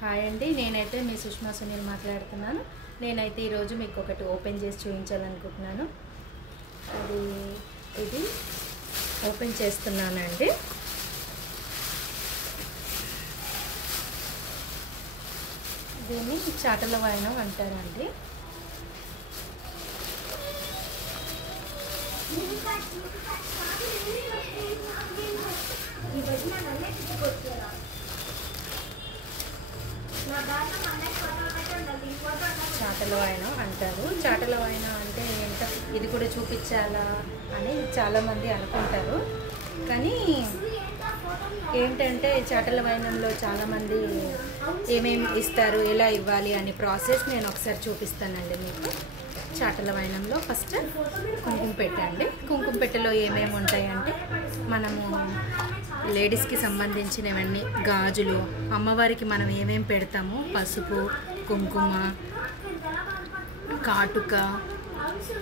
Hi అండి, నేనైతే మీ సుష్మా సునీల్ మాట్లాడుతున్నాను. నేనైతే ఈరోజు మీకు ఒకటి ఓపెన్ చేసి చూపించాలనుకుంటున్నాను. ఇది ఓపెన్ చేస్తున్నానండి. దీన్ని చాటల వాయనం అంటారండి. చాటల వాయనం అంటారు. చాటల వాయనం అంటే ఏంటో ఇది కూడా చూపించాలా అని చాలామంది అనుకుంటారు. కానీ ఏంటంటే చాటల వాయనంలో చాలామంది ఏమేమి ఇస్తారు, ఎలా ఇవ్వాలి అనే ప్రాసెస్ నేను ఒకసారి చూపిస్తానండి మీకు. చాటల వాయనంలో ఫస్ట్ కుంకుమ పెట్టండి. కుంకుమ పెట్టెలో ఏమేమి ఉంటాయంటే మనము లేడీస్కి సంబంధించినవన్నీ గాజులు, అమ్మవారికి మనం ఏమేమి పెడతామో పసుపు, కుంకుమ, కాటుక,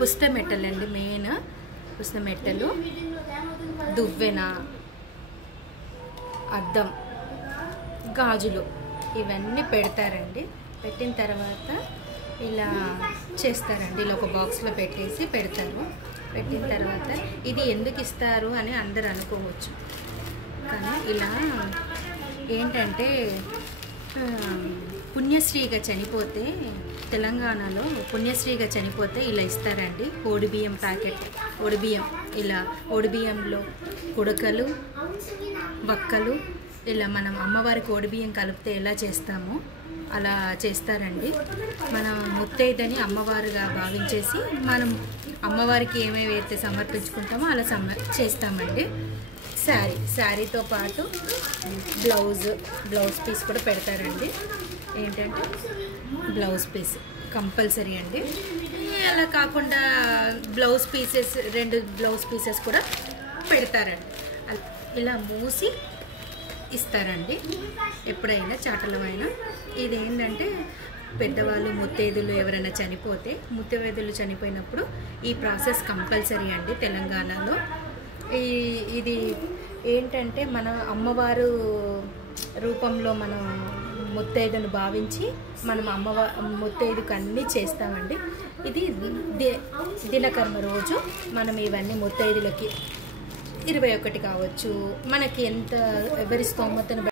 పుస్తమెట్టలండి. మెయిన్ పుస్తమెట్టలు, దువ్వెన, అద్దం, గాజులు ఇవన్నీ పెడతారండి. పెట్టిన తర్వాత ఇలా చేస్తారండి. ఇలా ఒక బాక్స్లో పెట్టేసి పెడతారు. పెట్టిన తర్వాత ఇది ఎందుకు ఇస్తారు అని అందరు అనుకోవచ్చు. కానీ ఇలా ఏంటంటే పుణ్యశ్రీగా చనిపోతే, తెలంగాణలో పుణ్యశ్రీగా చనిపోతే ఇలా ఇస్తారండి. ఓడిబియ్యం ప్యాకెట్, ఓడిబియ్యం, ఇలా ఓడిబియ్యంలో కుడకలు, వక్కలు, ఇలా మనం అమ్మవారికి ఓడిబియ్యం కలిపితే ఎలా చేస్తామో అలా చేస్తారండి. మనం ముత్తైదని అమ్మవారుగా భావించేసి మనం అమ్మవారికి ఏమేమైతే సమర్పించుకుంటామో అలా చేస్తామండి. శారీతో పాటు బ్లౌజ్ పీస్ కూడా పెడతారండి. ఏంటంటే బ్లౌజ్ పీస్ కంపల్సరీ అండి. అలా కాకుండా బ్లౌజ్ పీసెస్, 2 బ్లౌజ్ పీసెస్ కూడా పెడతారండి. ఇలా మూసి ఇస్తారండి ఎప్పుడైనా చాటలమైనా. ఇది ఏంటంటే పెద్దవాళ్ళు, ముత్తైదులు ఎవరైనా చనిపోతే, ముత్తైదులు చనిపోయినప్పుడు ఈ ప్రాసెస్ కంపల్సరీ అండి తెలంగాణలో. ఇది ఏంటంటే మన అమ్మవారు రూపంలో మనం ముత్తైదును భావించి మనం ముత్తైదుకు అన్నీ చేస్తామండి. ఇది దినకర్మ రోజు మనం ఇవన్నీ ముత్తైదులకి 21 కావచ్చు, మనకి ఎంత ఎవరి స్తోమతను